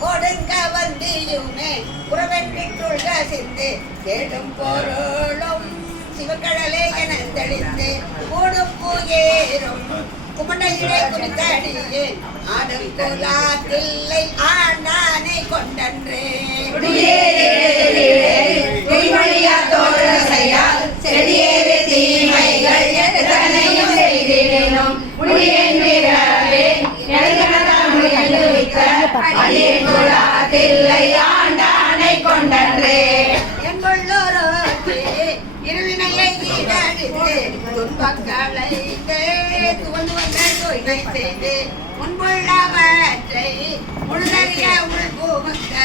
கொடுங்க வந்தியுமே புறவென்றிட்டுள்ள சிந்து தேடும் பொருளும் சிவக்கடலே என தெளிந்து கூடும் புயேறும் குமண்டையிலே குறித்தடியே ஆடும் குலாத்தில்லை ஆண்டானை கொண்டன்றே. அடியேன் குலாத்தில்லை ஆண்டானை கொண்டன்றே இருவினையை ஈடடித்து துன்பங்களை துவந்து வந்த தொய்வை செய்து முன்புள்ளவற்றை முழுதறிய உள்புகுந்த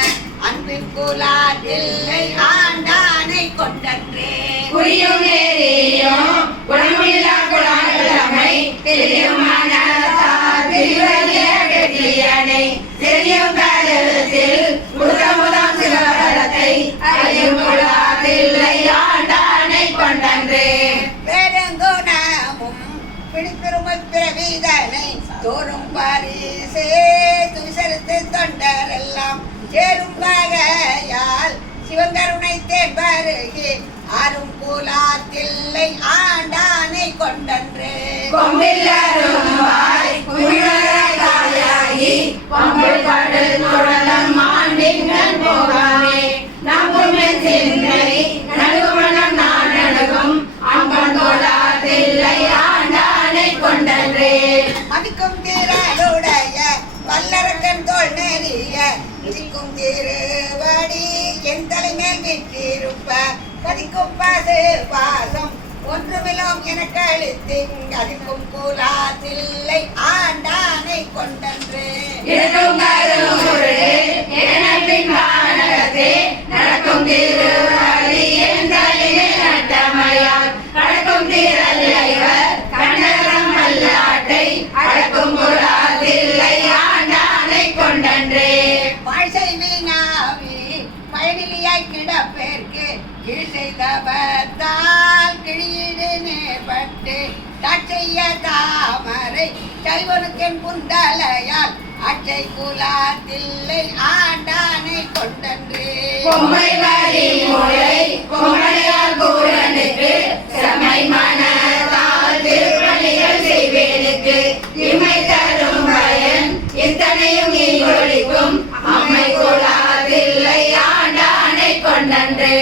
அன்பின் குலாத்தில்லை ஆண்டானை கொண்டன்றே குறியும் வேறெங்குணமும் பிடித்திருமை பிறவிதனை தோறும் பரிசே துவிசரித்து தொண்டரெல்லாம் சேரும் வகையால் சிவங்கருணை தேன்பருகே ஆறும் கூலாத்தில்லை ஆண்டானை கொண்டன்றே. திருவடி என் தலைமேல் விட்டிருப்ப பதிக்கும் பாசு பாசம் ஒன்றுமிலும் எனக்கு அளித்து அதிக்கும் கூலாதில்லை ஆண்டானை கொண்டன்று. நடக்கும் திருவடி என் தலைமை நட்டமையால் அடக்கும் ஆண்டானை கொண்டன்றே பயனிலியாய் கிடப்பேற்கு கீழ் செய்தவத்தால் கிழியிடனே பட்டு தாட்செய்ய தாமரை சைவனுக்கென் புந்தலையால் அச்சை குலாத்தில்லை ஆண்டானை கொண்டன்றே பொம்மை கொண்டன்றே